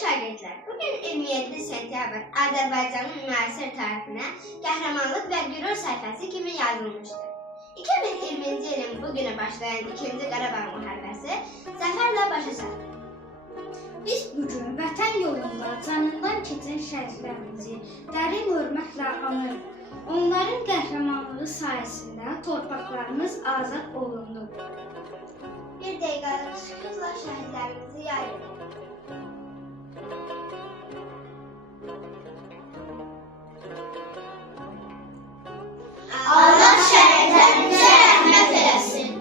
şagirdlər, bugün 27 sentyabr Azərbaycanın müasir tarixinə qəhrəmanlıq və qürur səhifəsi kimi yazılmışdır. 2020-ci ilin bugünə başlayan 2-ci Qarabağ müharibəsi zəfərlə başa çatdı. Biz bugün vətən yolunda canından keçən şəhidlərimizi dərin hörmətlə anırıq. Onların qəhrəmanlığı sayəsində torpaqlarımız azad olundu. Bir dəqiqəlik sükutla şəhidlərimizi yad edək. Allah şəhidlərimizə rəhmət eləsin.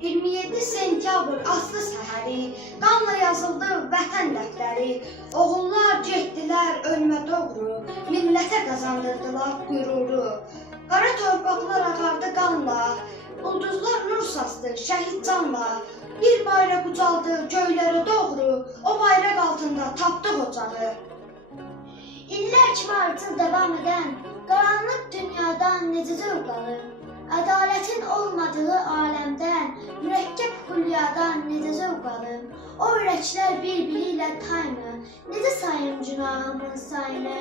27 sentyabr aslı səhəri, qanla yazıldı vətən dəftəri. Oğullar getdilər ölmə doğru, millətə qazandırdılar qüruru. Qara torpaqlar ağardı qanla, ulduzlar nur saçdı şəhid canla. Bir bayraq ucaldı göylərə doğru, o bayraq altında tapdıq ocağı. İllər kimi artıq davam edən qaranlıq dünyadan necə zövq alır? Ədalətin olmadığı aləmdən, mürəkkəb xülyadan necə zövq alır? O ürəklər bir-biri ilə taymı, necə sayım günahımın sayını?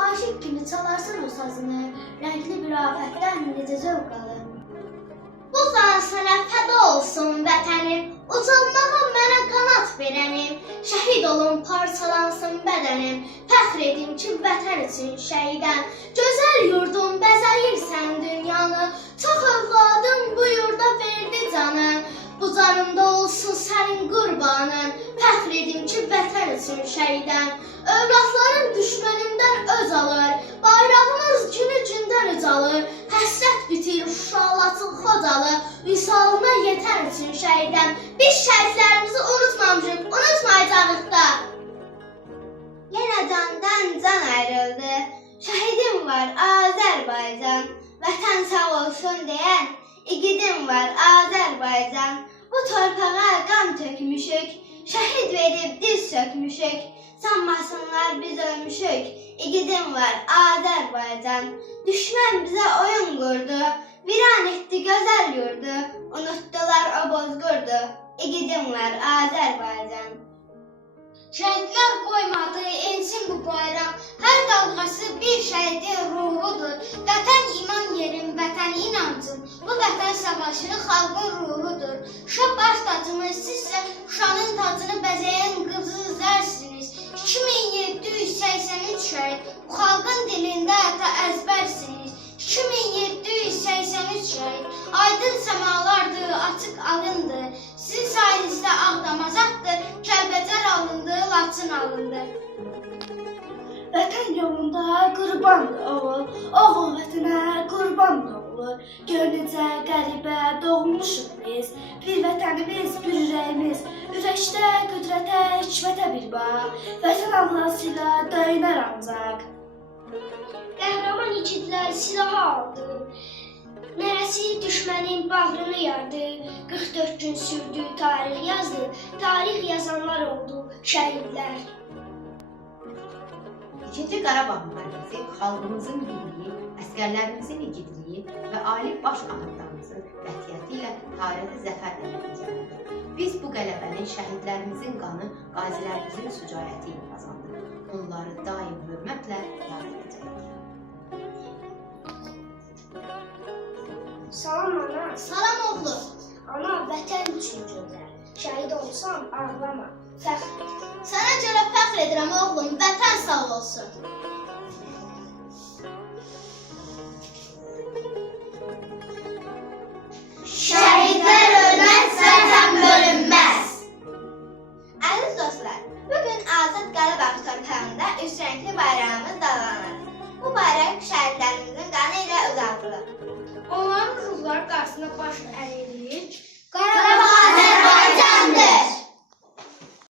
Aşıq kimi çalarsın o sazını, rəngli bir afətdən necə zövq alır? Bu can sənə fəda olsun vətənim, ucalmağa mənə qanat verənim. Şəhid olun, parçalansın bədənim, fəxr edim ki, vətən üçün şəhidəm. Gözəl yurdum, bəzəyirsən dünyanı, çox övladım bu yurda verdi canı. Bu canımda olsun sənin qurbanın, fəxr edim ki, vətən üçün şəhidəm. Övladların düşmənimdən öz alır, bayrağımız günü gündən ucalır. Həsrət bitir uşaqlatın xocalı, visalına yetər üçün şəhidəm. Biz şəhidlərimizi unutmamışıq, unutmayacağıq da. Yenə candan can ayrıldı, şəhidim var Azərbaycan. Vətən sağ olsun deyən igidim var Azərbaycan. Bu torpağa qan tökmüşük, şəhid verib diz sökmüşük. Sanmasınlar biz ölmüşük, igidim var Azərbaycan. Düşmən bizə oyun qurdu, viran etdi gözəl yurdu. Unutdular o bozqurdu, igidim var Azərbaycan. Şəhidlər qoymadı, ensin bu bayraq, hər dalğası bir şəhidin ruhudur. Vətən iman yerim, vətən inancım, bu vətən savaşı xalqın ruhudur. Şah baş tacımız, sizsə Şuşanın tacını bəzəyən qızıl zərsiniz. 2783 şəhid, bu xalqın dilində hətta əzbərsiniz. 2783 şəhid, aydın səmalardır, açıq alındır. Sizin sayenizdə Ağdamazaqdır, Kəlbəcər alındı, Laçın alındı. Vətən yolunda qurbandır oğul, oğul vətənə qurban doğulur. Gör necə qəribə doğmuşuq biz, bir vətənimiz, bir ürəyimiz. Ürəkdə qüdrətə, hikmətə bir bax, vətən anlasıyla döyünər ancaq. Qəhrəman igidlər silahı aldı, nərəsi düşmənin bağrını yardı. 44 gün sürdü tarix yazdı, tarix yazanlar oldu şəhidlər. 2-ci Qarabağ müharibəsi xalqımızın birliyi, əsgərlərimizin igidliyi və ali baş ağıtlarımızın qətiyyəti ilə tarixi zəfərlə nəticələndi. Biz bu qələbəni şəhidlərimizin qanı, qazilərimizin sücarəti ilə qazandıq. Onları daim hörmətlə yad edəcəyik. Salam ana. Salam oğlu. Ana, vətən üçün gözəl. Şəhid olsam ağlama, fəxr et. Sənə görə fəxr edirəm oğlum, vətən sağ olsun. Şəhidlər ölməz, vətən bölünməz. Əziz dostlar, bugün Azad Qarabağ torpağında üç rəngli bayrağımız dalgalanır. Bu bayraq şəhidlərimizin qanı ilə uzadılır. Onların ruhları qarşısında baş əyilir. Qarabağ Azərbaycandır.